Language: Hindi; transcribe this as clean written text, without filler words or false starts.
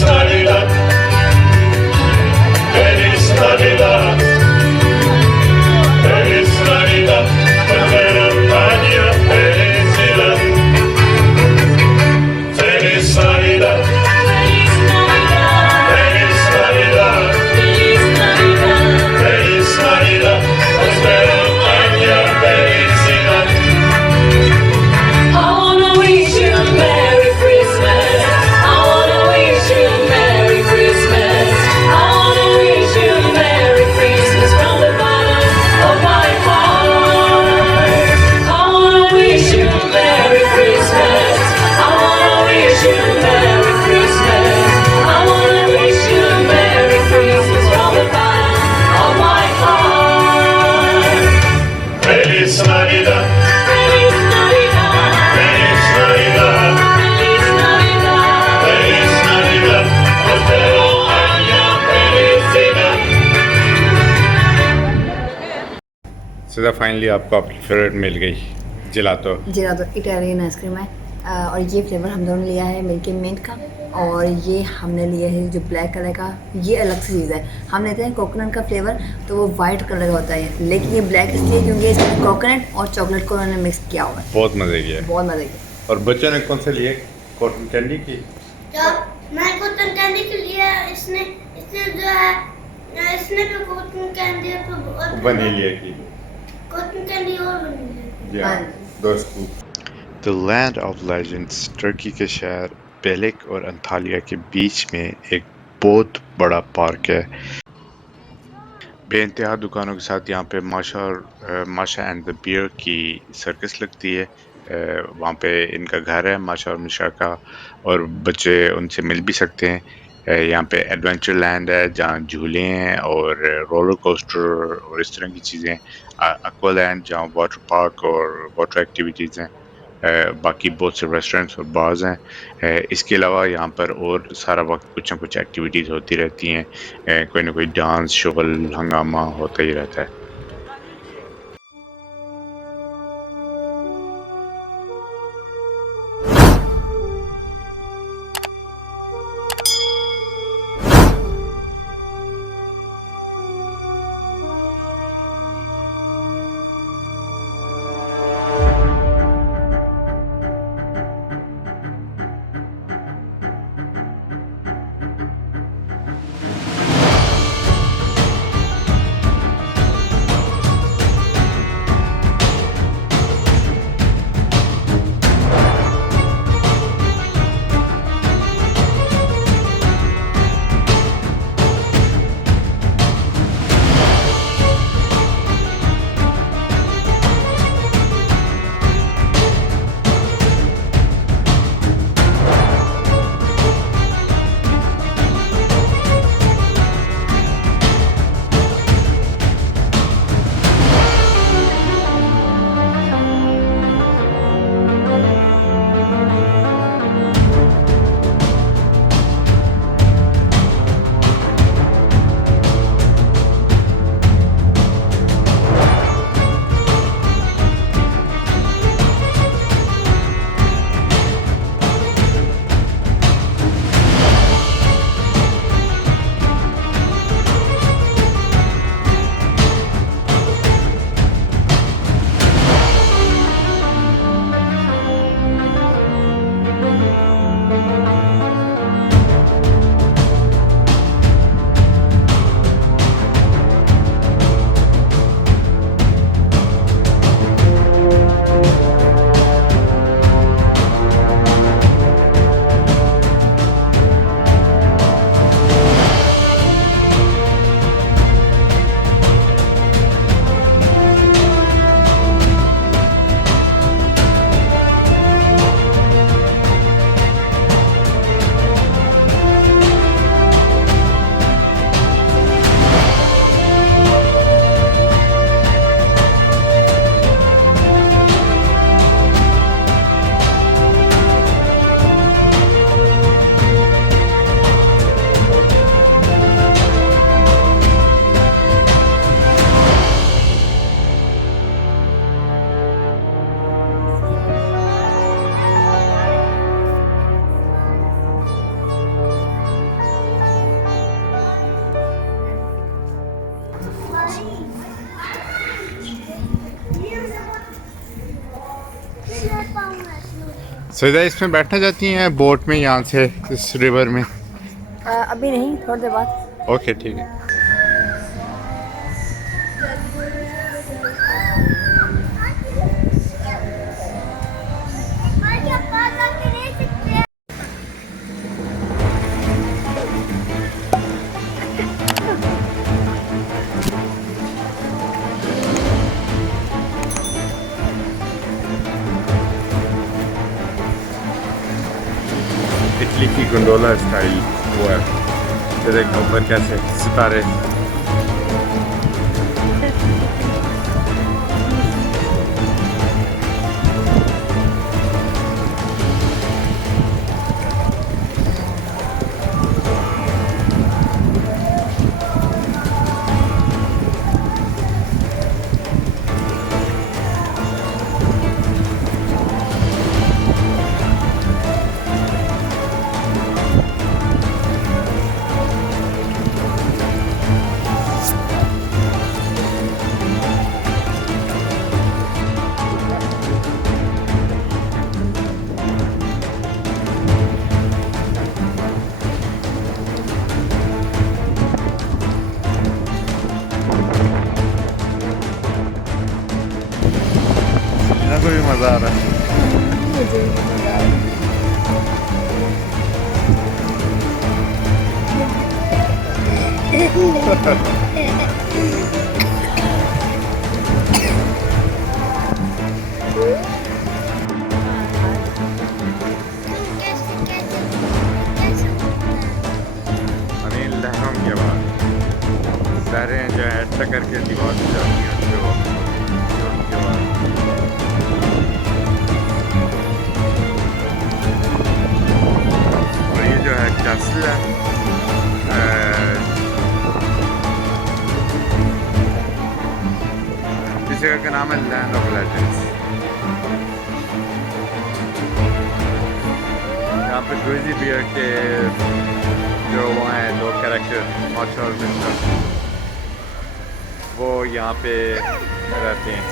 Navidad, Feliz Navidad, Feliz Navidad, prospero año, felicidad. Feliz Navidad, Feliz Navidad, Feliz Navidad, prospero año, felicidad. I wanna wish you a Merry Christmas. I wanna wish you a Merry Christmas. I wanna wish you a Merry Christmas from the bottom of my heart. I wanna wish you a Merry Christmas. I wanna wish you a Merry Christmas. I wanna wish you a Merry Christmas from the bottom of my heart. Feliz Navidad, Feliz Navidad. Feliz Navidad, Feliz Navidad. Feliz Navidad, prospero año, felicidad. सदा फाइनली आपको आपकी फेवरेट मिल गई जिलातो। जीरा तो इटालियन आइसक्रीम है और ये फ्लेवर हम दोनों लिया है मिल्की मिंट का और ये हमने लिया है जो ब्लैक कलर का। ये अलग सी चीज़ है, हम लेते हैं कोकोनट का फ्लेवर तो वो वाइट कलर का होता है, लेकिन ये ब्लैक इसलिए क्योंकि इसमें कोकोनट और चॉकलेट को उन्होंने मिक्स किया हुआ है। बहुत मज़े की है। बहुत मज़े की। और बच्चों ने कौन से लिए? कॉटन कैंडी की। मैं कॉटन कैंडी के लिए इसने जो है इसने भी कॉटन कैंडी और वनीलिया की। कॉटन कैंडी और वनीलिया। या दो scoop. The land of legends Turkey के शहर बेलेक और अंतालिया के बीच में एक बहुत बड़ा पार्क है। बेइंतहा दुकानों के साथ यहाँ पे माशा एंड द बियर की सर्कस लगती है। वहाँ पे इनका घर है माशा और मिशा का और बच्चे उनसे मिल भी सकते हैं। यहाँ पे एडवेंचर लैंड है जहाँ झूले हैं और रोलर कोस्टर और इस तरह की चीज़ें। एक्वा लैंड जहाँ वाटर पार्क और वाटर एक्टिविटीज़ हैं। बाकी बहुत से रेस्टोरेंट्स और बार्स हैं। इसके अलावा यहाँ पर और सारा वक्त कुछ ना कुछ एक्टिविटीज़ होती रहती हैं। कोई ना कोई डांस शगल हंगामा होता ही रहता है। सीधा इसमें बैठना चाहती हैं बोट में यहाँ से इस रिवर में? अभी नहीं, थोड़ी देर बाद। ओके ठीक है। इटली की गंडोला स्टाइल वो है, तो देखो ऊपर कैसे सितारे। को भी मज़ा आ रहा है। मुझे भी मज़ा आ रहा है। अनिल लहरों के बाद लहरें जो है ऐसा करके दीवार से जाती हैं जो उनके बाद और ये जो है कैसल है, इस जगह का नाम है लैंड ऑफ लेजेंड्स। यहाँ पे ग्रिजी बियर के जो वहाँ हैं दो कैरेक्टर माशा और मिस्टर, वो यहाँ पे रहते हैं।